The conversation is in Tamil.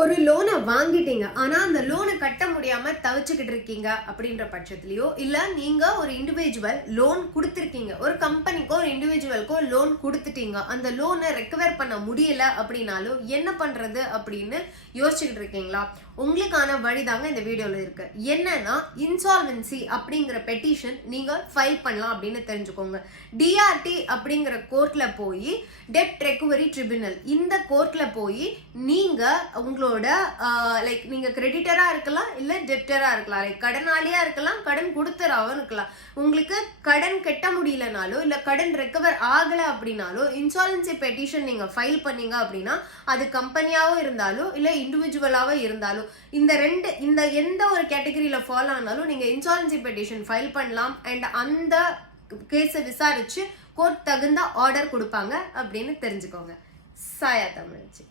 ஒரு லோனை வாங்கிட்டீங்க ஆனா அந்த லோனை கட்ட முடியாம தவிச்சுக்கிட்டு இருக்கீங்க அப்படின்ற பட்சத்திலயோ இல்ல நீங்க ஒரு இண்டிவிஜுவல் லோன் கொடுத்துருக்கீங்க, ஒரு கம்பெனிக்கோ ஒரு இண்டிவிஜுவலுக்கோ லோன் கொடுத்துட்டீங்க, அந்த லோனை ரெக்கவர் பண்ண முடியல அப்படின்னாலும் என்ன பண்றது அப்படின்னு யோசிச்சுக்கிட்டு இருக்கீங்களா? உங்களுக்கான வழிதாங்க இந்த வீடியோல இருக்கு. என்னன்னா இன்சால்வென்சி அப்படிங்கிற பெட்டிஷன் நீங்க ஃபைல் பண்ணலாம் அப்படின்னு தெரிஞ்சுக்கோங்க. டிஆர்டி அப்படிங்கிற கோர்ட்ல போய் டெப்ட் ரெக்கவரி ட்ரிபியூனல் இந்த கோர்ட்ல போய் நீங்க உங்களோட லைக் நீங்க கிரெடிட்டரா இருக்கலாம் இல்ல டெப்டரா இருக்கலாம், லைக் கடனாளியா இருக்கலாம் கடன் கொடுத்தராவும் இருக்கலாம். உங்களுக்கு கடன் கட்ட முடியலனாலோ இல்ல கடன் ரெக்கவர் ஆகல அப்படின்னாலோ இன்சால்வென்சி பெட்டிஷன் நீங்க ஃபைல் பண்ணீங்க அப்படின்னா அது கம்பெனியாவும் இருந்தாலும் இல்ல இண்டிவிஜுவலாவோ இருந்தாலும் இந்த எந்த ஒரு கேட்டகரியில ஃபாலோ ஆனாலும் நீங்க இன்சால்வென்சி பெட்டிஷன் ஃபைல் பண்ணலாம். அண்ட் அந்த கேஸை விசாரிச்சு கோர்ட் தகுந்த ஆர்டர் கொடுப்பாங்க அப்படின்னு தெரிஞ்சுக்கோங்க. சாயா தமிழ்ச்சி.